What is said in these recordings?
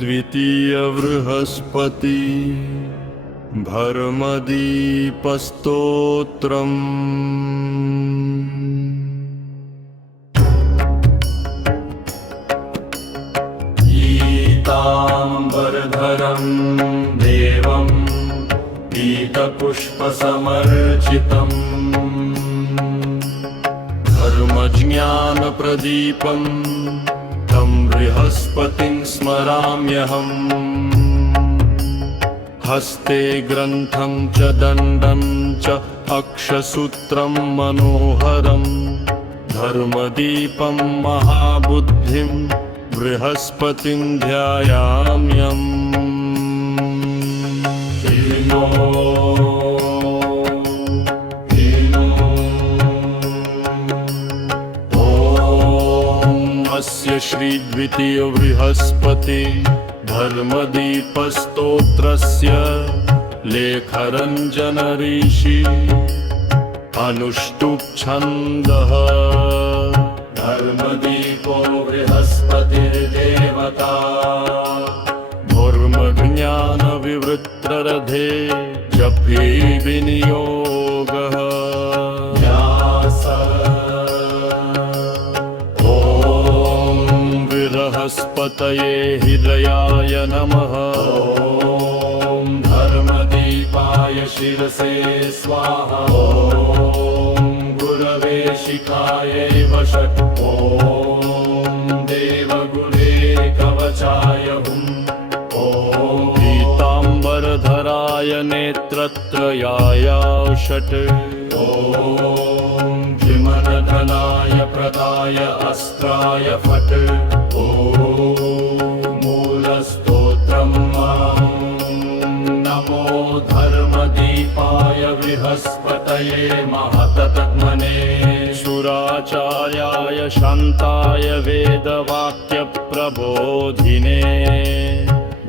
द्वितीय बृहस्पति भर्मदीपस्तोत्रम्। पीताम्बरधरं देवं पीतपुष्पसमर्चितम् धर्मज्ञानप्रदीपं तं बृहस्पतिं स्मराम्यहम्। हस्ते ग्रन्थं च दण्डं च अक्षसूत्रं मनोहरं धर्मदीपं महाबुद्धिं बृहस्पतिं ध्यायाम्यहम्। अस्य श्री द्वितीय बृहस्पति धर्मदीपस्तोत्रस्य लेखरञ्जन ऋषि अनुष्टुप् छन्दः। धर्मदीपो बृहस्पतिर्देवता धर्मज्ञानविवृत्ररथे जपे विनियोगः। बृहस्पतये हृदयाय नमः। ॐ धर्मदीपाय शिरसे स्वाहा। ॐ गुरवे शिखायै वषट्। ॐ देवगुरे कवचाय हुम्। ॐ पीताम्बरधराय नेत्रत्रयाय षट्। ॐ धनाय प्रदाय अस्त्राय फट्। ॐ मूलस्तोत्रं नमो धर्मदीपाय बृहस्पतये महतत्मने। सुराचार्याय शान्ताय वेदवाक्यप्रबोधिने।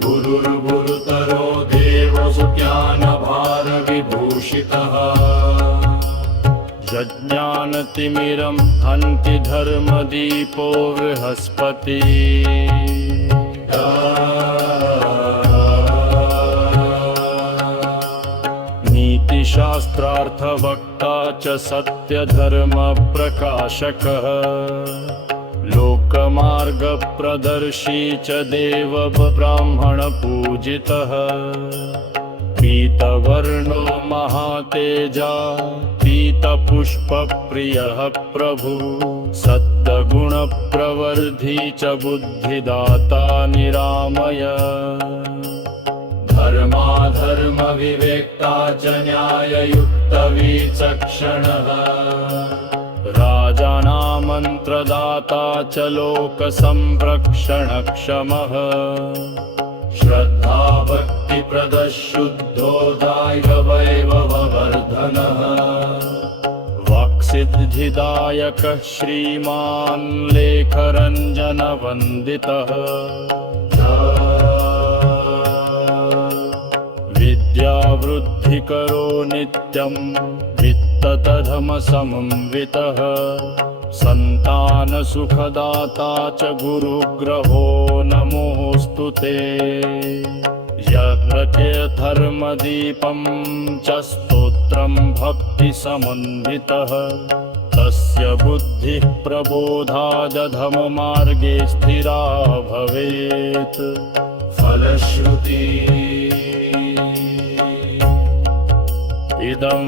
गुरुर्गुरुतरो देवो ज्ञानभारविभूषितः। यज्ञानतिमिरं हन्ति धर्मदीपो बृहस्पति। नीतिशास्त्रार्थवक्ता च सत्यधर्मप्रकाशकः। लोकमार्गप्रदर्शी च देवब्राह्मणपूजितः। पीतवर्णो महातेजा पीतपुष्पप्रियः प्रभु। सद्गुणप्रवर्धी च बुद्धिदाता निरामय। धर्माधर्मविवेक्ता च न्याययुक्तविचक्षणः। राजानामन्त्रदाता च लोकसंरक्षणक्षमः। श्रद्धाभक्तिप्रदः शुद्धोदायकवैभववर्धनः। वाक्सिद्धिदायकः श्रीमान् लेखरञ्जनवन्दितः। विद्यावृद्धिकरो नित्यं वित्ततधमसमन्वितः। सन्तानसुखदाता च गुरुग्रहो नमोऽस्तु ते। यज्ञके धर्मदीपं च स्तोत्रं भक्तिसमन्वितः। तस्य बुद्धिः प्रबोधादधममार्गे स्थिरा भवेत्। फलश्रुति इदं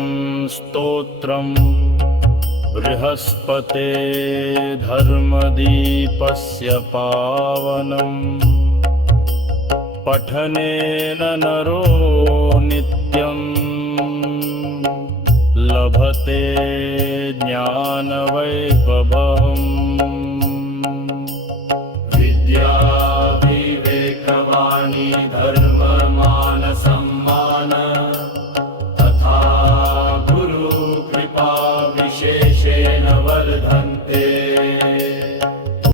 स्तोत्रं बृहस्पते धर्मदीपस्य पावनम्। पठनेन नरो नित्यं लभते ज्ञानवैभवम्।